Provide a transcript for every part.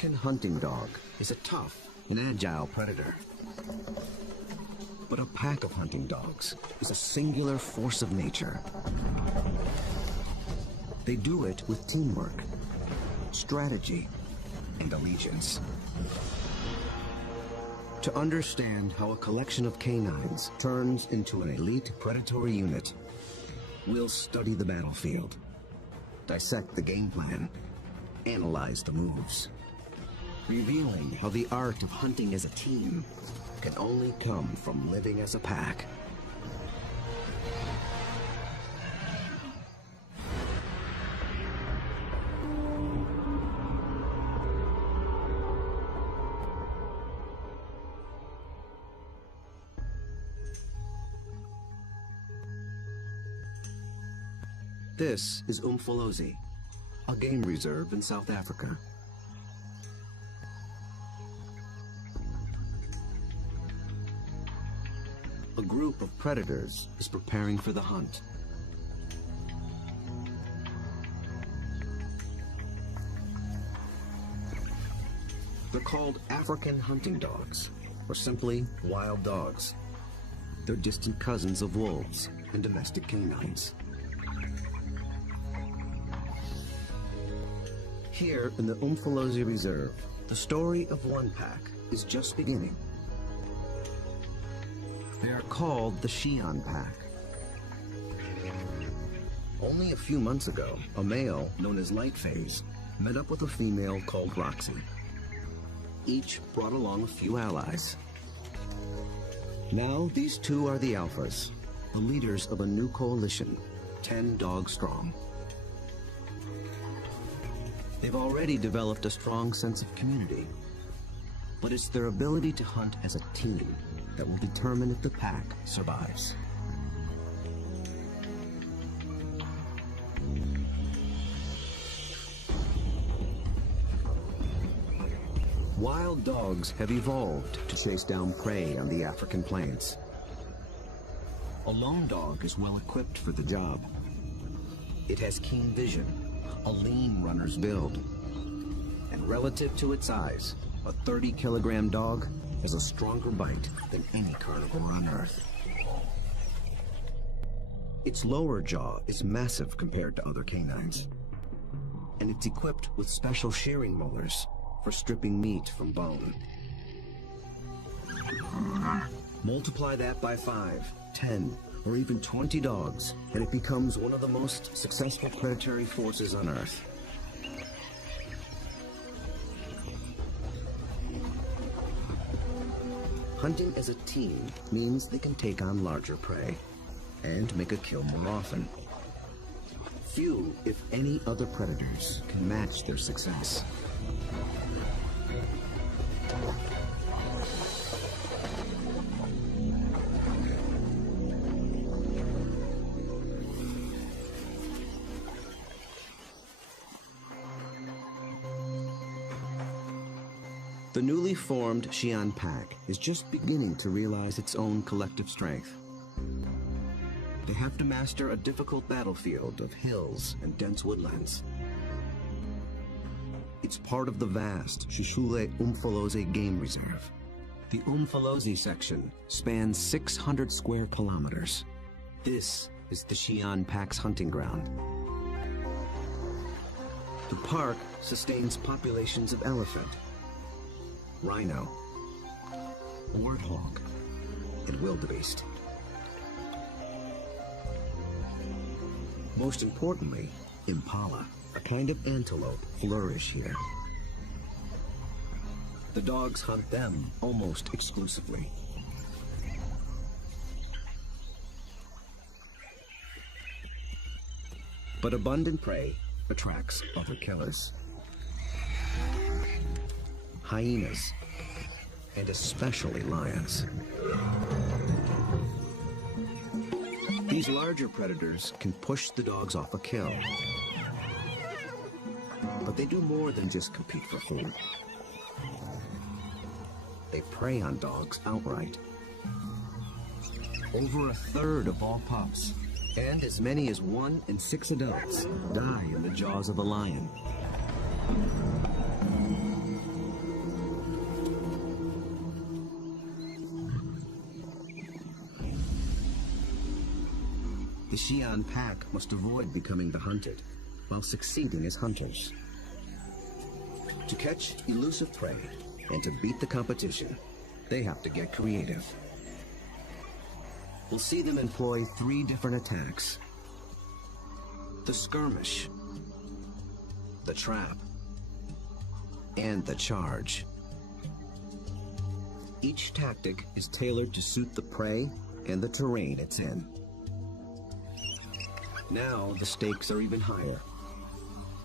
African hunting dog is a tough and agile predator. But a pack of hunting dogs is a singular force of nature. They do it with teamwork, strategy, and allegiance. To understand how a collection of canines turns into an elite predatory unit, we'll study the battlefield, dissect the game plan, analyze the moves, revealing how the art of hunting as a team can only come from living as a pack. This is Umfolozi, a game reserve in South Africa. A group of predators is preparing for the hunt. They're called African hunting dogs, or simply wild dogs. They're distant cousins of wolves and domestic canines. Here in the Umfolozi Reserve, the story of one pack is just beginning. They are called the Xi'an pack. Only a few months ago, a male known as Lightphase met up with a female called Roxy. Each brought along a few allies. Now these two are the alphas, the leaders of a new coalition, 10 dogs strong. They've already developed a strong sense of community, but it's their ability to hunt as a team that will determine if the pack survives. Wild dogs have evolved to chase down prey on the African plains. A lone dog is well equipped for the job. It has keen vision, a lean runner's build, and relative to its size, a 30-kilogram dog has a stronger bite than any carnivore on Earth. Its lower jaw is massive compared to other canines, and it's equipped with special shearing molars for stripping meat from bone. Multiply that by 5, 10, or even 20 dogs, and it becomes one of the most successful predatory forces on Earth. Hunting as a team means they can take on larger prey and make a kill more often. Few, if any, other predators can match their success. The newly formed Xi'an pack is just beginning to realize its own collective strength. They have to master a difficult battlefield of hills and dense woodlands. It's part of the vast Shishule Umfolozi Game Reserve. The Umfolozi section spans 600 square kilometers. This is the Xi'an pack's hunting ground. The park sustains populations of elephant, rhino, warthog, and wildebeest. Most importantly, impala, a kind of antelope, flourish here. The dogs hunt them almost exclusively. But abundant prey attracts other killers. Hyenas, and especially lions. These larger predators can push the dogs off a kill. But they do more than just compete for food. They prey on dogs outright. Over a third of all pups, and as many as 1 in 6 adults, die in the jaws of a lion. The Xi'an pack must avoid becoming the hunted, while succeeding as hunters. To catch elusive prey and to beat the competition, they have to get creative. We'll see them employ 3 different attacks: the skirmish, the trap, and the charge. Each tactic is tailored to suit the prey and the terrain it's in. Now the stakes are even higher.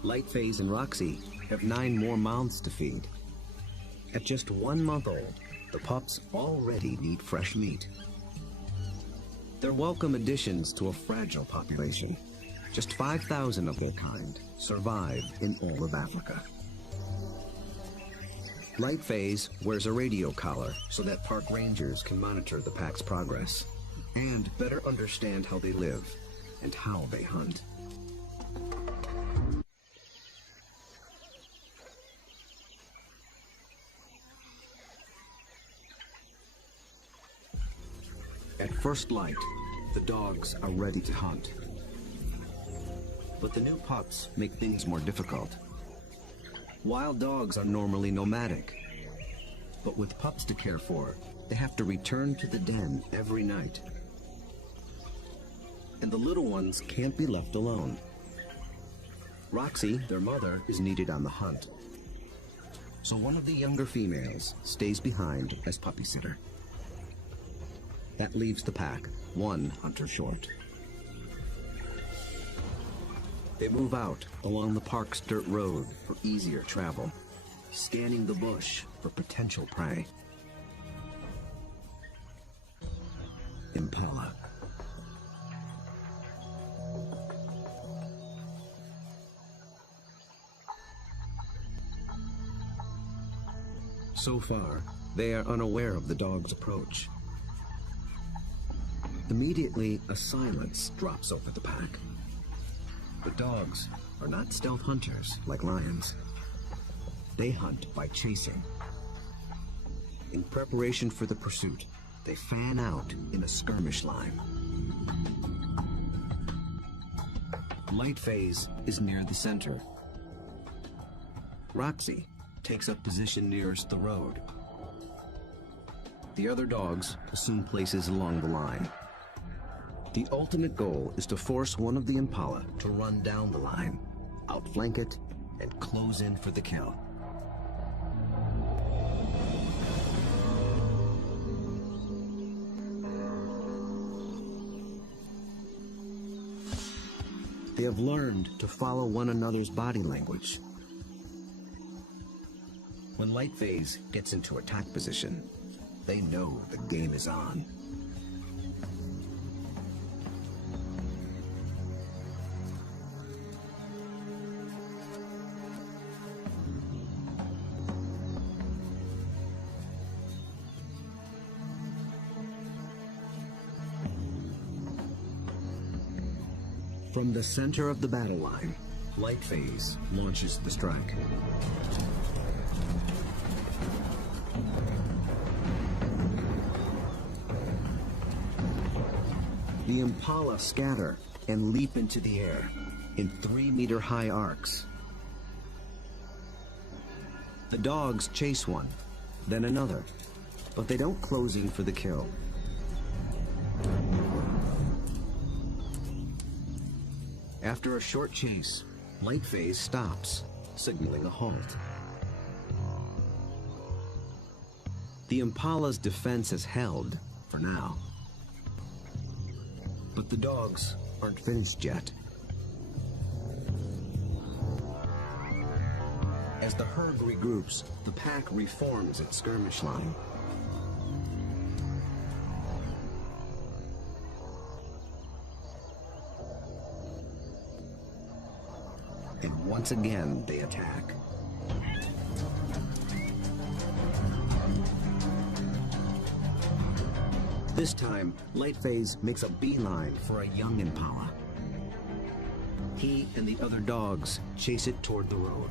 Lightphase and Roxy have 9 more mouths to feed. At just 1 month old, the pups already need fresh meat. They're welcome additions to a fragile population. Just 5,000 of their kind survive in all of Africa. Lightphase wears a radio collar so that park rangers can monitor the pack's progress and better understand how they live and how they hunt. At first light, the dogs are ready to hunt. But the new pups make things more difficult. Wild dogs are normally nomadic, but with pups to care for, they have to return to the den every night. And the little ones can't be left alone. Roxy, their mother, is needed on the hunt. So one of the younger females stays behind as puppy sitter. That leaves the pack 1 hunter short. They move out along the park's dirt road for easier travel, scanning the bush for potential prey. Impala. So far, they are unaware of the dog's approach. Immediately, a silence drops over the pack. The dogs are not stealth hunters like lions. They hunt by chasing. In preparation for the pursuit, they fan out in a skirmish line. Lightphase is near the center. Roxy takes up position nearest the road. The other dogs assume places along the line. The ultimate goal is to force one of the Impala to run down the line, outflank it, and close in for the kill. They have learned to follow one another's body language. When Lightphase gets into attack position, they know the game is on. From the center of the battle line, Lightphase launches the strike. The Impala scatter and leap into the air in 3-meter-high arcs. The dogs chase one, then another, but they don't close in for the kill. After a short chase, Lightphase stops, signaling a halt. The Impala's defense is held, for now. But the dogs aren't finished yet. As the herd regroups, the pack reforms its skirmish line. And once again, they attack. This time, Lightphase makes a beeline for a young Impala. He and the other dogs chase it toward the road.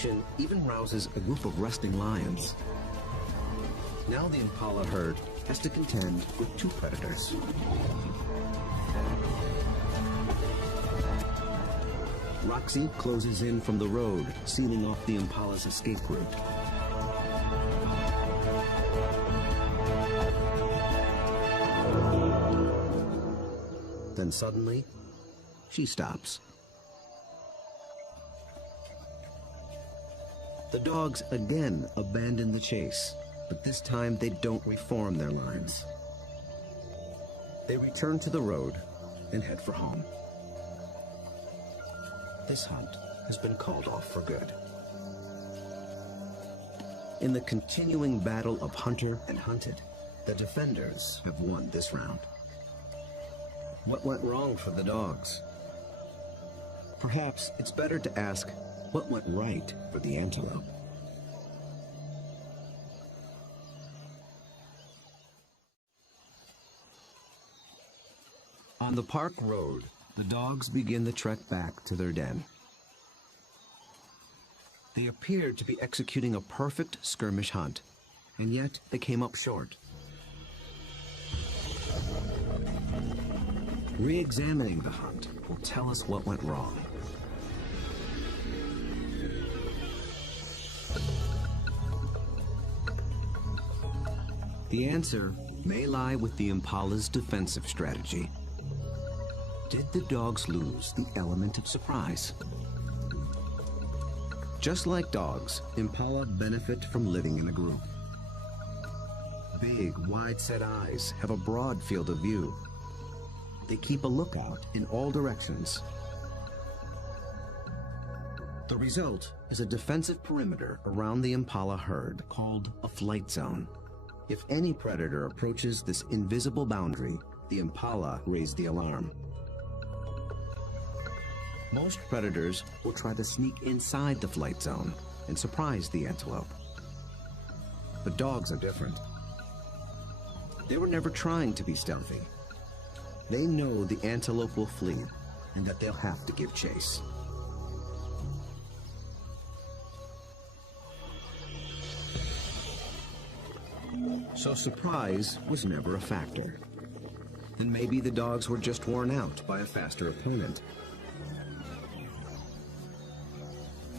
emotion even rouses a group of resting lions. Now the impala herd has to contend with two predators. Roxy closes in from the road, sealing off the impala's escape route. Then suddenly, she stops. The dogs again abandon the chase, but this time they don't reform their lines. They return to the road and head for home. This hunt has been called off for good. In the continuing battle of hunter and hunted, the defenders have won this round. What went wrong for the dogs? Perhaps it's better to ask what went right for the antelope. On the park road, the dogs begin the trek back to their den. They appeared to be executing a perfect skirmish hunt, and yet they came up short. Re-examining the hunt will tell us what went wrong. The answer may lie with the impala's defensive strategy. Did the dogs lose the element of surprise? Just like dogs, impala benefit from living in a group. Big, wide-set eyes have a broad field of view. They keep a lookout in all directions. The result is a defensive perimeter around the impala herd called a flight zone. If any predator approaches this invisible boundary, the impala raise the alarm. Most predators will try to sneak inside the flight zone and surprise the antelope. But dogs are different. They were never trying to be stealthy. They know the antelope will flee and that they'll have to give chase. So surprise was never a factor. And maybe the dogs were just worn out by a faster opponent.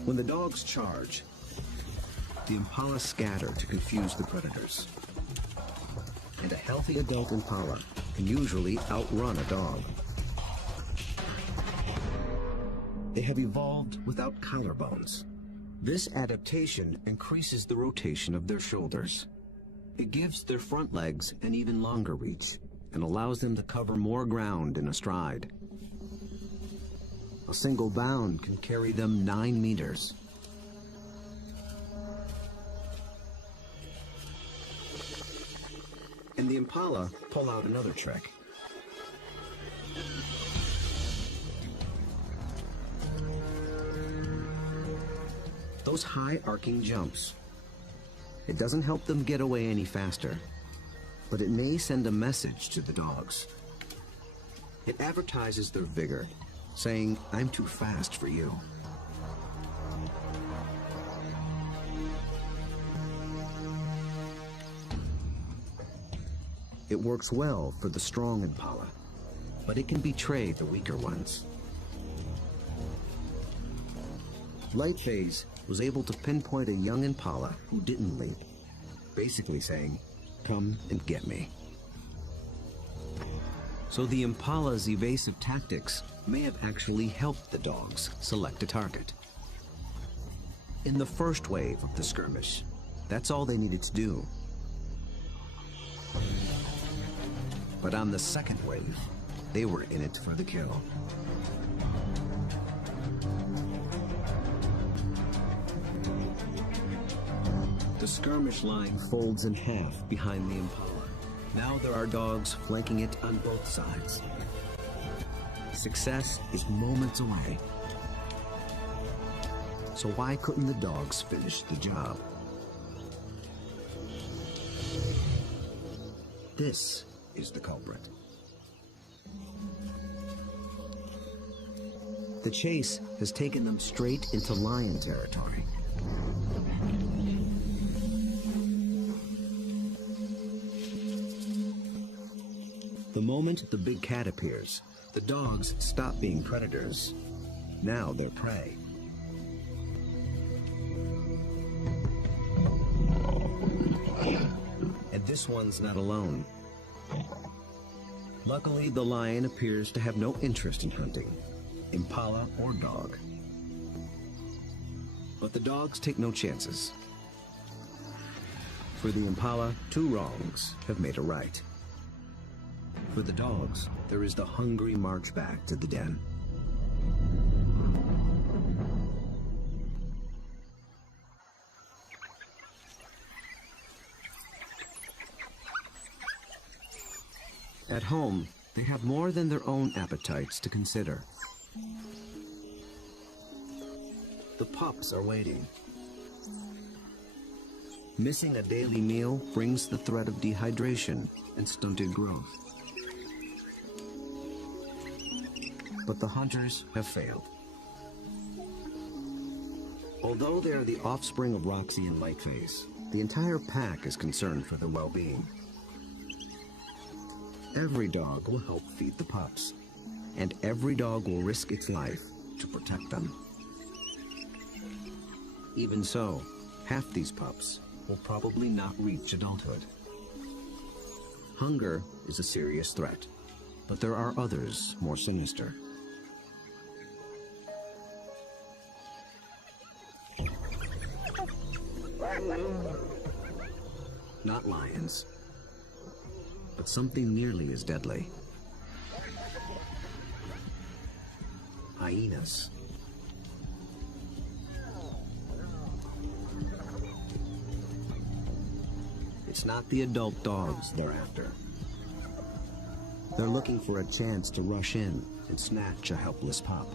When the dogs charge, the impala scatter to confuse the predators. And a healthy adult impala can usually outrun a dog. They have evolved without collarbones. This adaptation increases the rotation of their shoulders. It gives their front legs an even longer reach and allows them to cover more ground in a stride. A single bound can carry them 9 meters. And the impala pull out another trick. Those high arcing jumps. It doesn't help them get away any faster, but it may send a message to the dogs. It advertises their vigor, saying, "I'm too fast for you." It works well for the strong impala, but it can betray the weaker ones. Lightphase was able to pinpoint a young impala who didn't leap, basically saying, "Come and get me." So the impala's evasive tactics may have actually helped the dogs select a target. In the first wave of the skirmish, that's all they needed to do. But on the second wave, they were in it for the kill. The skirmish line folds in half behind the impala. Now there are dogs flanking it on both sides. Success is moments away. So why couldn't the dogs finish the job? This is the culprit. The chase has taken them straight into lion territory. The moment the big cat appears, the dogs stop being predators. Now they're prey. And this one's not alone. Luckily, the lion appears to have no interest in hunting, impala or dog. But the dogs take no chances. For the impala, 2 wrongs have made a right. For the dogs, there is the hungry march back to the den. At home, they have more than their own appetites to consider. The pups are waiting. Missing a daily meal brings the threat of dehydration and stunted growth. But the hunters have failed. Although they are the offspring of Roxy and Lightface, the entire pack is concerned for their well-being. Every dog will help feed the pups, and every dog will risk its life to protect them. Even so, half these pups will probably not reach adulthood. Hunger is a serious threat, but there are others more sinister. Not lions, but something nearly as deadly. Hyenas. It's not the adult dogs they're after. They're looking for a chance to rush in and snatch a helpless pup.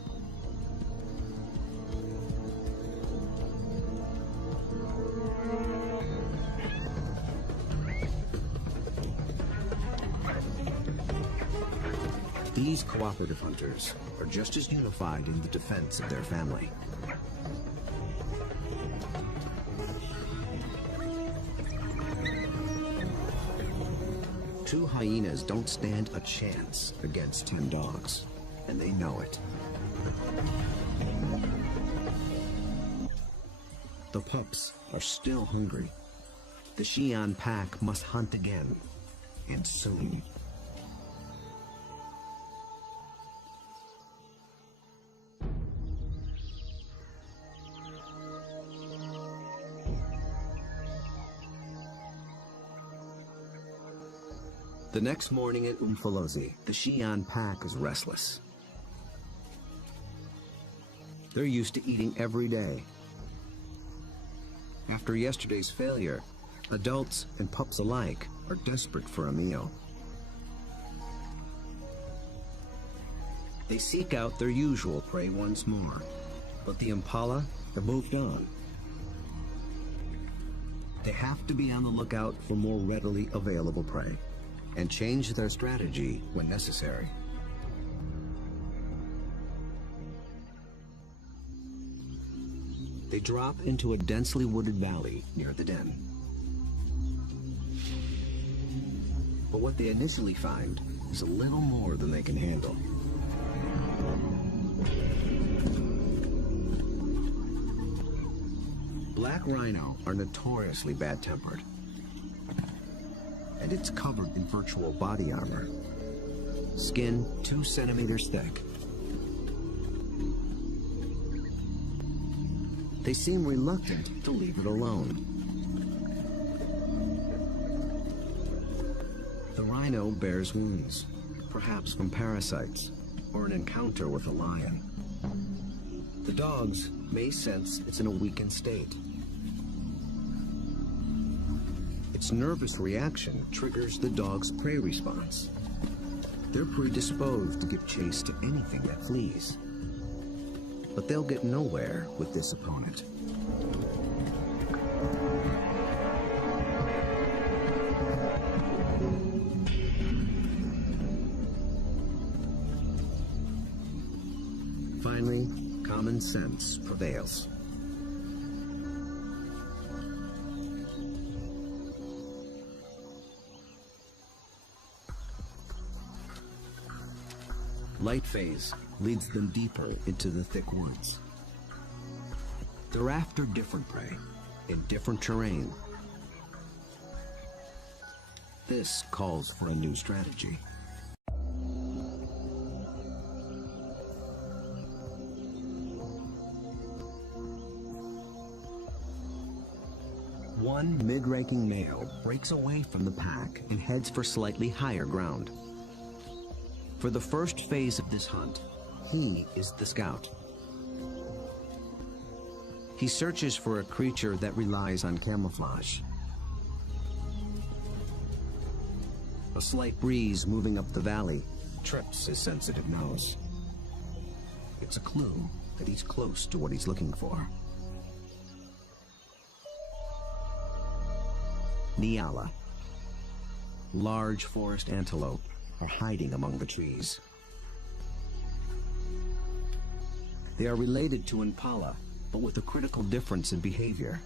These cooperative hunters are just as unified in the defense of their family. Two hyenas don't stand a chance against 10 dogs, and they know it. The pups are still hungry. The Xi'an pack must hunt again, and soon. The next morning at Umfolozi, the Xi'an pack is restless. They're used to eating every day. After yesterday's failure, adults and pups alike are desperate for a meal. They seek out their usual prey once more, but the impala have moved on. They have to be on the lookout for more readily available prey, and change their strategy when necessary. They drop into a densely wooded valley near the den. But what they initially find is a little more than they can handle. Black rhino are notoriously bad-tempered, and it's covered in virtual body armor, skin 2 centimeters thick. They seem reluctant to leave it alone. The rhino bears wounds, perhaps from parasites or an encounter with a lion. The dogs may sense it's in a weakened state. Its nervous reaction triggers the dog's prey response. They're predisposed to give chase to anything that flees. But they'll get nowhere with this opponent. Finally, common sense prevails. light phase leads them deeper into the thick woods. They're after different prey in different terrain. This calls for a new strategy. One mid-ranking male breaks away from the pack and heads for slightly higher ground. For the first phase of this hunt, he is the scout. He searches for a creature that relies on camouflage. A slight breeze moving up the valley trips his sensitive nose. It's a clue that he's close to what he's looking for. Nyala. Large forest antelope are hiding among the trees. They are related to impala, but with a critical difference in behavior.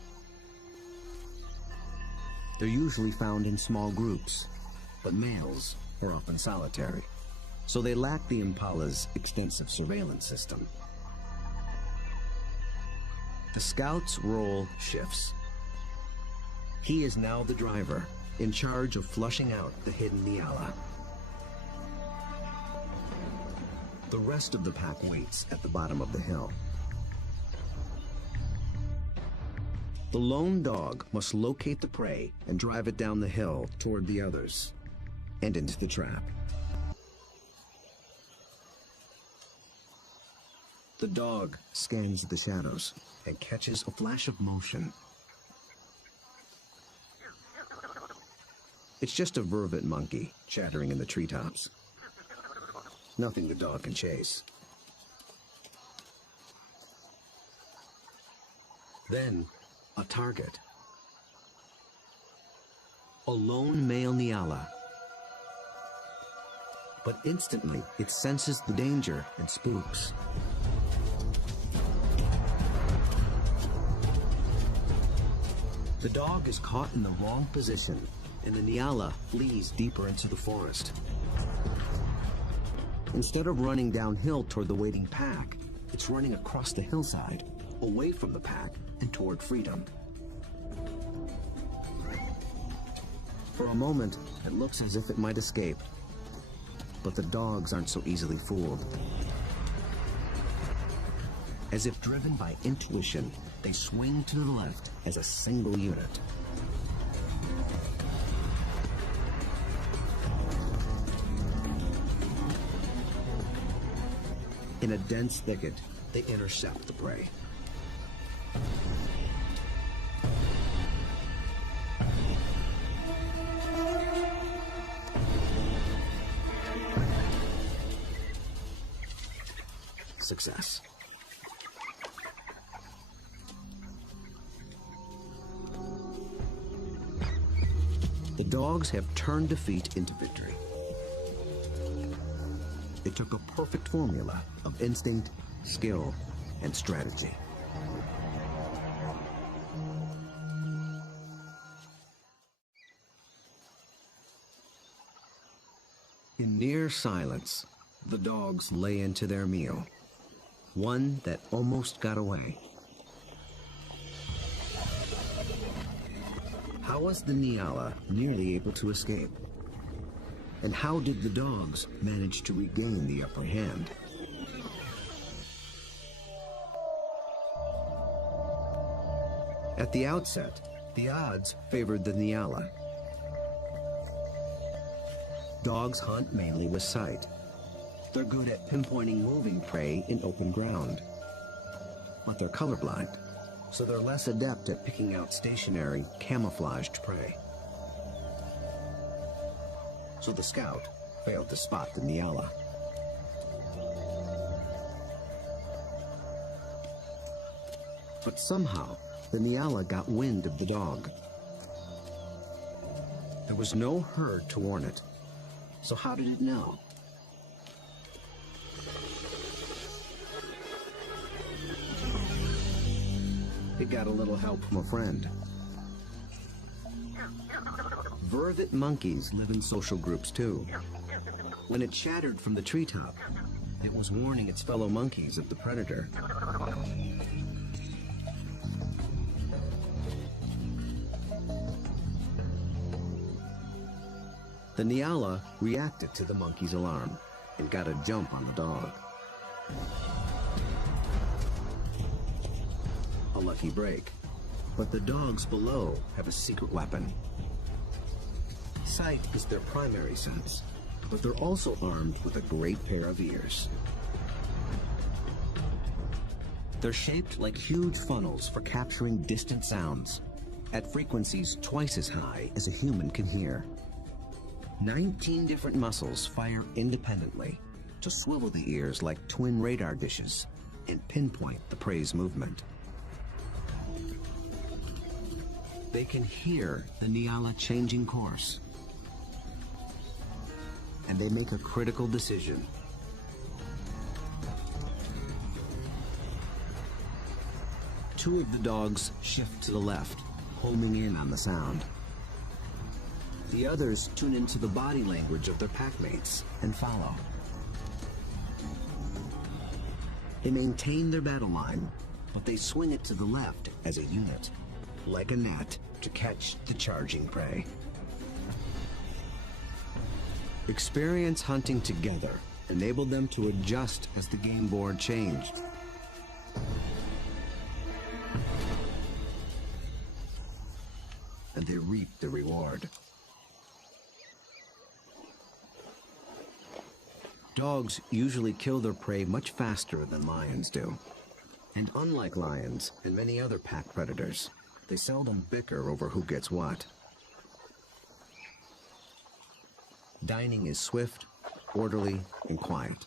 They're usually found in small groups, but males are often solitary, so they lack the impala's extensive surveillance system. The scout's role shifts. He is now the driver, in charge of flushing out the hidden Nyala. The rest of the pack waits at the bottom of the hill. The lone dog must locate the prey and drive it down the hill toward the others and into the trap. The dog scans the shadows and catches a flash of motion. It's just a vervet monkey chattering in the treetops. Nothing the dog can chase. Then, a target. A lone male Nyala. But instantly, it senses the danger and spooks. The dog is caught in the wrong position, and the Nyala flees deeper into the forest. Instead of running downhill toward the waiting pack, it's running across the hillside, away from the pack and toward freedom. For a moment, it looks as if it might escape, but the dogs aren't so easily fooled. As if driven by intuition, they swing to the left as a single unit. In a dense thicket, they intercept the prey. Success. The dogs have turned defeat into victory. It took a perfect formula of instinct, skill, and strategy. In near silence, the dogs lay into their meal, one that almost got away. How was the Nyala nearly able to escape? And how did the dogs manage to regain the upper hand? At the outset, the odds favored the Nyala. Dogs hunt mainly with sight. They're good at pinpointing moving prey in open ground. But they're colorblind, so they're less adept at picking out stationary, camouflaged prey. So the scout failed to spot the Nyala. But somehow, the Nyala got wind of the dog. There was no herd to warn it, so how did it know? It got a little help from a friend. Vervet monkeys live in social groups too. When it chattered from the treetop, It was warning its fellow monkeys of the predator. The Nyala reacted to the monkey's alarm and got a jump on the dog. A lucky break, but the dogs below have a secret weapon. Sight is their primary sense, but they're also armed with a great pair of ears. They're shaped like huge funnels for capturing distant sounds at frequencies twice as high as a human can hear. 19 different muscles fire independently to swivel the ears like twin radar dishes and pinpoint the prey's movement. They can hear the Nyala changing course, and they make a critical decision. Two of the dogs shift to the left, homing in on the sound. The others tune into the body language of their packmates and follow. They maintain their battle line, but they swing it to the left as a unit, like a net, to catch the charging prey. Experience hunting together enabled them to adjust as the game board changed. And they reaped the reward. Dogs usually kill their prey much faster than lions do. And unlike lions and many other pack predators, they seldom bicker over who gets what. Dining is swift, orderly, and quiet.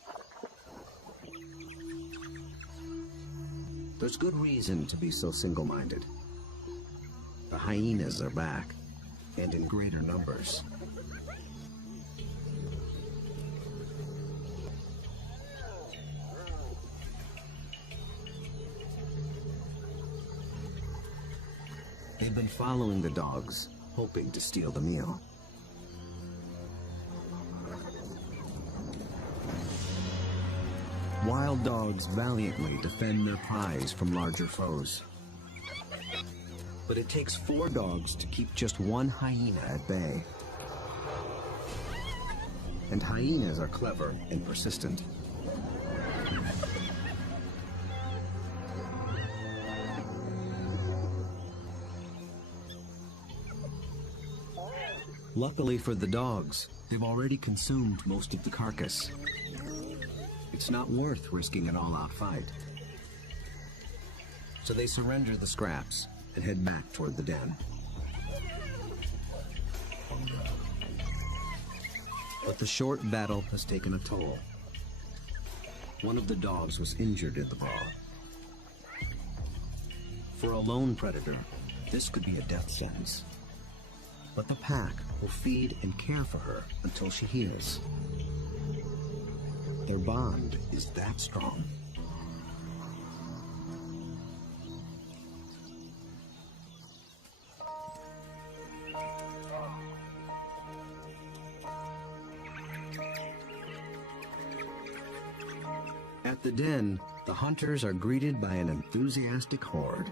There's good reason to be so single-minded. The hyenas are back, and in greater numbers. They've been following the dogs, hoping to steal the meal. Wild dogs valiantly defend their prize from larger foes. But it takes 4 dogs to keep just one hyena at bay. And hyenas are clever and persistent. Luckily for the dogs, they've already consumed most of the carcass. It's not worth risking an all-out fight. So they surrender the scraps and head back toward the den. But the short battle has taken a toll. One of the dogs was injured in the brawl. For a lone predator, this could be a death sentence. But the pack will feed and care for her until she heals. Their bond is that strong. At the den, the hunters are greeted by an enthusiastic horde.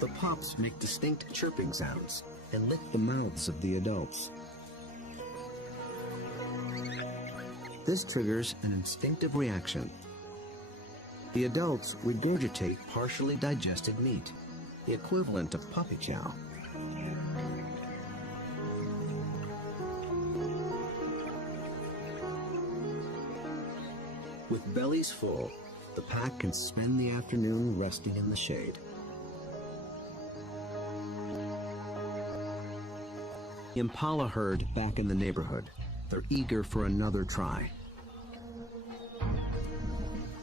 The pups make distinct chirping sounds and lick the mouths of the adults. This triggers an instinctive reaction. The adults regurgitate partially digested meat, the equivalent of puppy chow. With bellies full, the pack can spend the afternoon resting in the shade. The impala herd back in the neighborhood. They're eager for another try.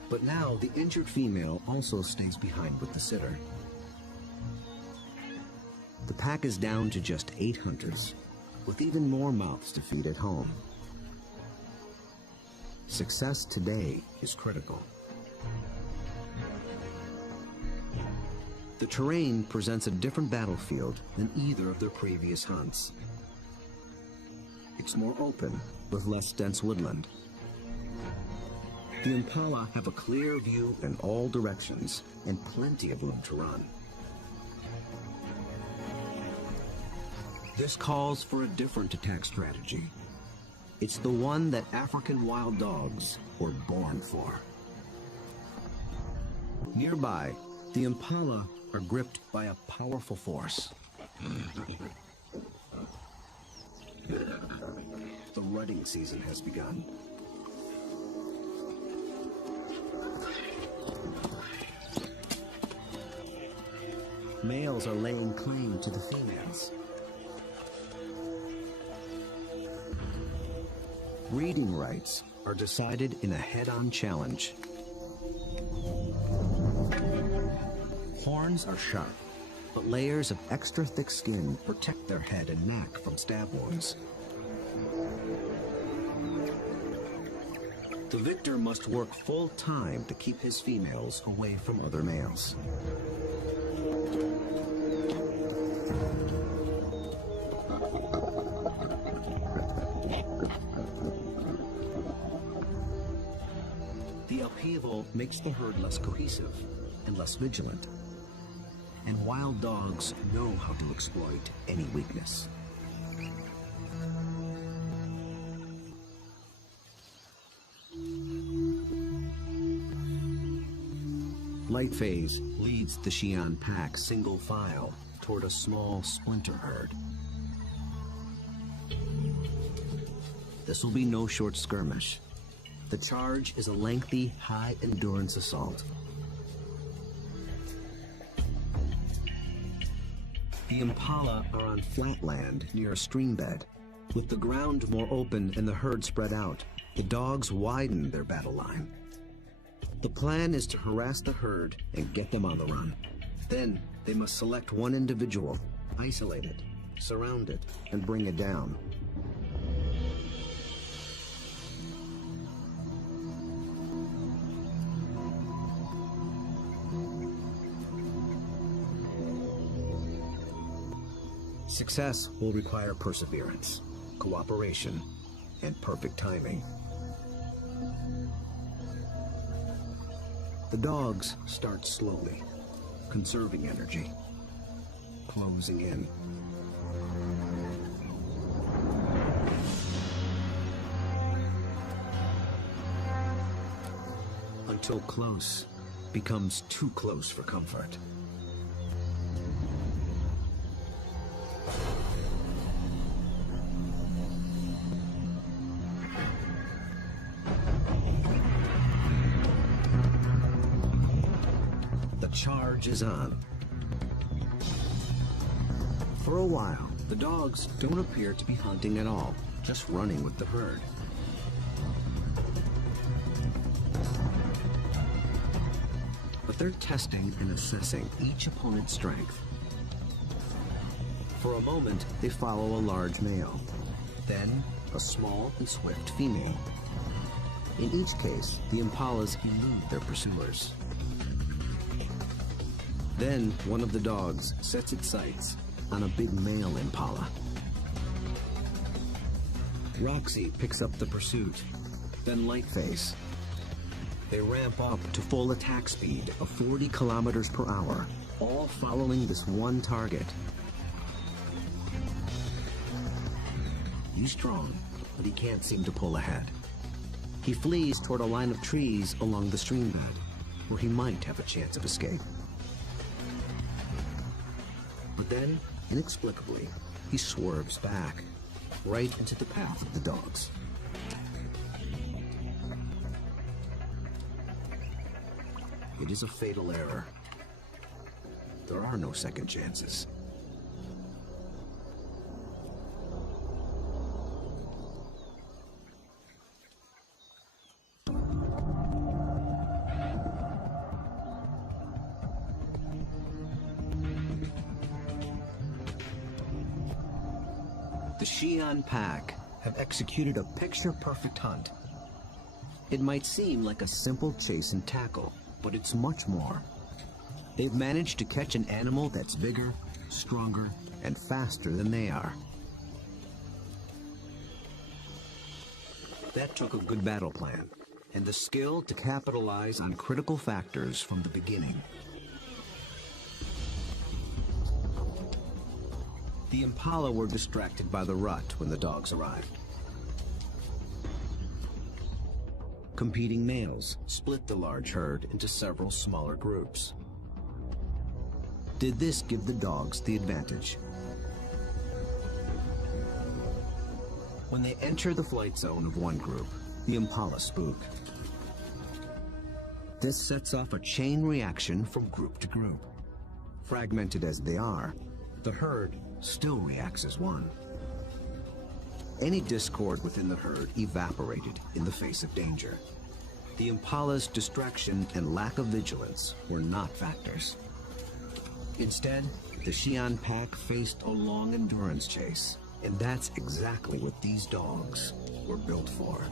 But now the injured female also stays behind with the sitter. The pack is down to just 8 hunters, with even more mouths to feed at home. Success today is critical. The terrain presents a different battlefield than either of their previous hunts. It's more open, with less dense woodland. The impala have a clear view in all directions and plenty of room to run. This calls for a different attack strategy. It's the one that African wild dogs were born for. Nearby, the impala are gripped by a powerful force. The rutting season has begun. Males are laying claim to the females. Breeding rights are decided in a head-on challenge. Horns are sharp, but layers of extra thick skin protect their head and neck from stab wounds. The victor must work full time to keep his females away from other males. The upheaval makes the herd less cohesive and less vigilant. And wild dogs know how to exploit any weakness. Lightphase leads the Xi'an pack single file toward a small splinter herd. This will be no short skirmish. The charge is a lengthy, high-endurance assault. The impala are on flat land near a stream bed. With the ground more open and the herd spread out, the dogs widen their battle line. The plan is to harass the herd and get them on the run. Then they must select one individual, isolate it, surround it, and bring it down. Success will require perseverance, cooperation, and perfect timing. The dogs start slowly, conserving energy, closing in. Until close becomes too close for comfort. Charge is on. For a while, the dogs don't appear to be hunting at all, just running with the herd. But they're testing and assessing each opponent's strength. For a moment, they follow a large male, then a small and swift female. In each case, the impalas elude their pursuers. Then one of the dogs sets its sights on a big male impala. Roxy picks up the pursuit, then Lightface. They ramp up to full attack speed of 40 kilometers per hour, all following this one target. He's strong, but he can't seem to pull ahead. He flees toward a line of trees along the stream bed, where he might have a chance of escape. But then, inexplicably, he swerves back, right into the path of the dogs. It is a fatal error. There are no second chances. The Xi'an pack have executed a picture-perfect hunt. It might seem like a simple chase and tackle, but it's much more. They've managed to catch an animal that's bigger, stronger, and faster than they are. That took a good battle plan, and the skill to capitalize on critical factors from the beginning. The impala were distracted by the rut when the dogs arrived. Competing males split the large herd into several smaller groups. Did this give the dogs the advantage? When they enter the flight zone of one group, the impala spook. This sets off a chain reaction from group to group. Fragmented as they are, the herd still reacts as one. Any discord within the herd evaporated in the face of danger. The impala's distraction and lack of vigilance were not factors. Instead, the Xi'an pack faced a long endurance chase, and that's exactly what these dogs were built for.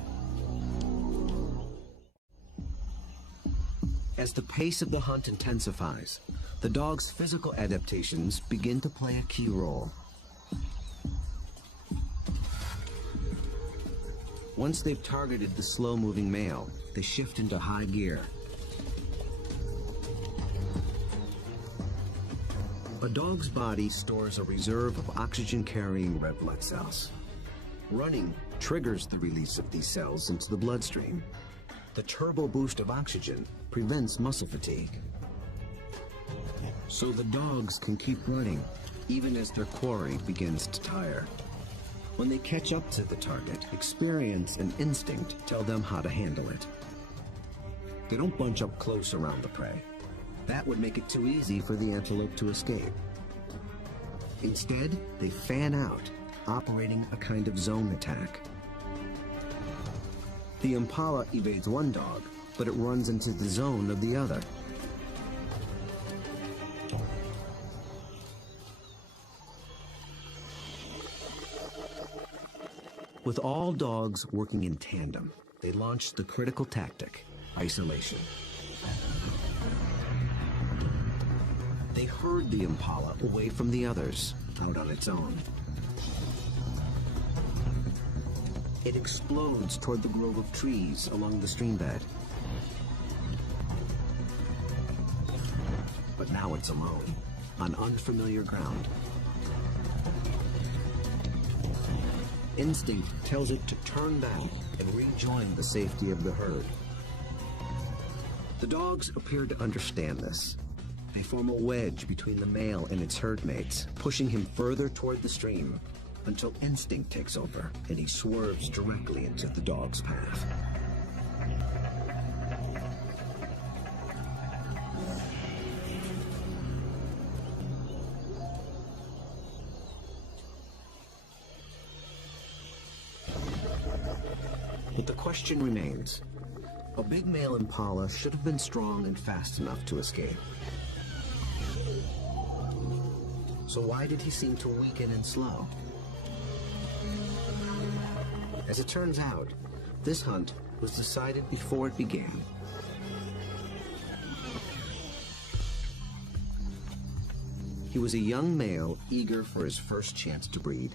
As the pace of the hunt intensifies, the dog's physical adaptations begin to play a key role. Once they've targeted the slow-moving male, they shift into high gear. A dog's body stores a reserve of oxygen-carrying red blood cells. Running triggers the release of these cells into the bloodstream. The turbo boost of oxygen prevents muscle fatigue. So the dogs can keep running, even as their quarry begins to tire. When they catch up to the target, experience and instinct tell them how to handle it. They don't bunch up close around the prey. That would make it too easy for the antelope to escape. Instead, they fan out, operating a kind of zone attack. The impala evades one dog, but it runs into the zone of the other. With all dogs working in tandem, they launched the critical tactic, isolation. They herd the impala away from the others, out on its own. It explodes toward the grove of trees along the stream bed. But now it's alone, on unfamiliar ground. Instinct tells it to turn back and rejoin the safety of the herd. The dogs appear to understand this. They form a wedge between the male and its herd mates, pushing him further toward the stream until instinct takes over and he swerves directly into the dog's path. But the question remains. A big male impala should have been strong and fast enough to escape. So why did he seem to weaken and slow? As it turns out, this hunt was decided before it began. He was a young male eager for his first chance to breed.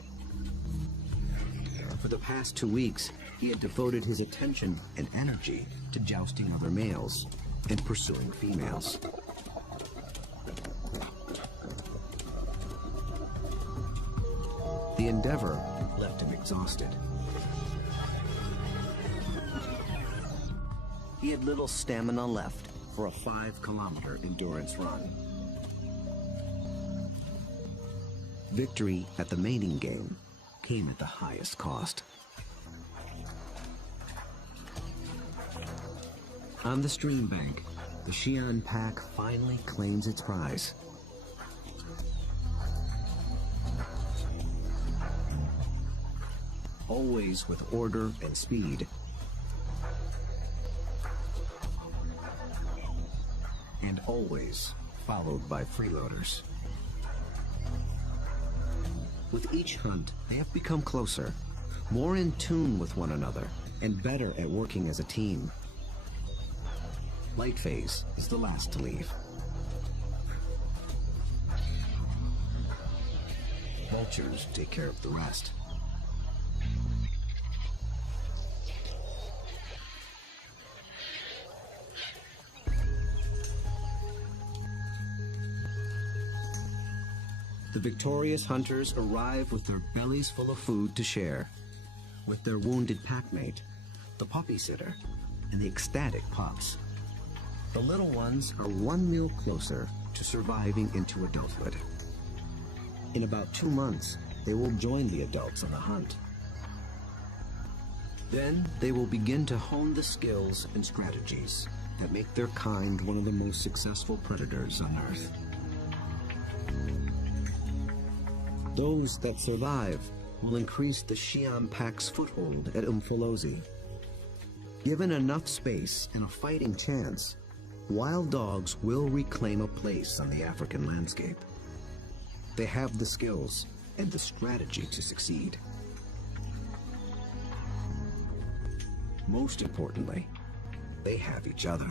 For the past 2 weeks, he had devoted his attention and energy to jousting other males and pursuing females. The endeavor left him exhausted. He had little stamina left for a 5-kilometer endurance run. Victory at the mating game came at the highest cost. On the stream bank, the Xi'an pack finally claims its prize. Always with order and speed. And always followed by freeloaders. With each hunt, they have become closer, more in tune with one another, and better at working as a team. Light phase is the last to leave. Vultures take care of the rest. The victorious hunters arrive with their bellies full of food to share, with their wounded packmate, the puppy sitter, and the ecstatic pups. The little ones are one meal closer to surviving into adulthood. In about 2 months, they will join the adults on the hunt. Then they will begin to hone the skills and strategies that make their kind one of the most successful predators on Earth. Those that survive will increase the Xi'an pack's foothold at Umfolozi. Given enough space and a fighting chance, wild dogs will reclaim a place on the African landscape. They have the skills and the strategy to succeed. Most importantly, they have each other.